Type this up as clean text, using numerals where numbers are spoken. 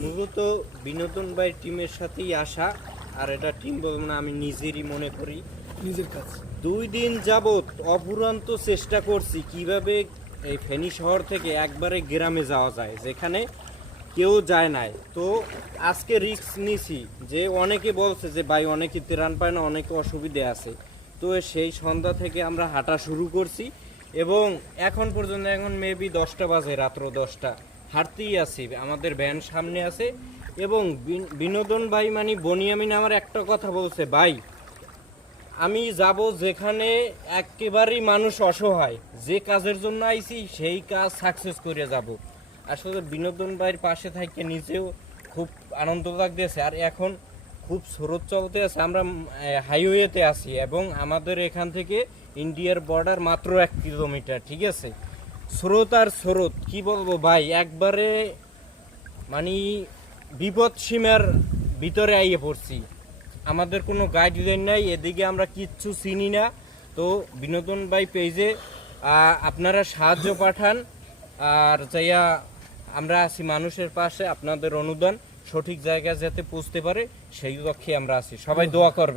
মূলত বিনোদন ভাই টিমের সাথেই আসা, আর এটা টিম বলবো না, আমি নিজেরই মনে করি নিজের কাজ। 2 দিন যাবত অফুরন্ত চেষ্টা করছি কিভাবে এই ফেনী শহর থেকে একবারে গ্রামে যাওয়া যায়, যেখানে কেউ যায় নাই। তো আজকে রিস্ক নিছি, যে অনেকে বলছে যে ভাই অনেকে ত্রাণ পায় না, অনেকে অসুবিধে আছে। তো সেই সন্ধ্যা থেকে আমরা হাঁটা শুরু করছি এবং এখন পর্যন্ত, এখন মেবি 10টা বাজে, রাত্র 10টা, হাঁটতেই আছি। আমাদের ভ্যান সামনে আছে এবং বিনোদন ভাই মানে বনিয়ামিন আমার একটা কথা বলছে, ভাই আমি যাব যেখানে একেবারেই মানুষ অসহায়, যে কাজের জন্য আইছি সেই কাজ সাকসেস করে যাব। আসলে বিনোদন ভাইয়ের পাশে থেকে নিজেও খুব আনন্দ লাগতেছে। আর এখন খুব স্রোত চলতে আছে, আমরা হাইওয়েতে আছি এবং আমাদের এখান থেকে ইন্ডিয়ার বর্ডার মাত্র 1 কিলোমিটার, ঠিক আছে। স্রোত আর স্রোত, কি বলবো ভাই, একবারে মানে বিপদ সীমার ভিতরে আইয়ে পড়ছি। আমাদের কোনো গাইডলাইন নাই, এদিকে আমরা কিচ্ছু চিনি না। তো বিনোদন ভাই পেজে আপনারা সাহায্য পাঠান, আর যাইয়া আমরা আছি মানুষের পাশে। আপনাদের অনুদান সঠিক জায়গায় যাতে পৌঁছতে পারে সেই লক্ষ্যে আমরা আছি। সবাই দোয়া করবেন।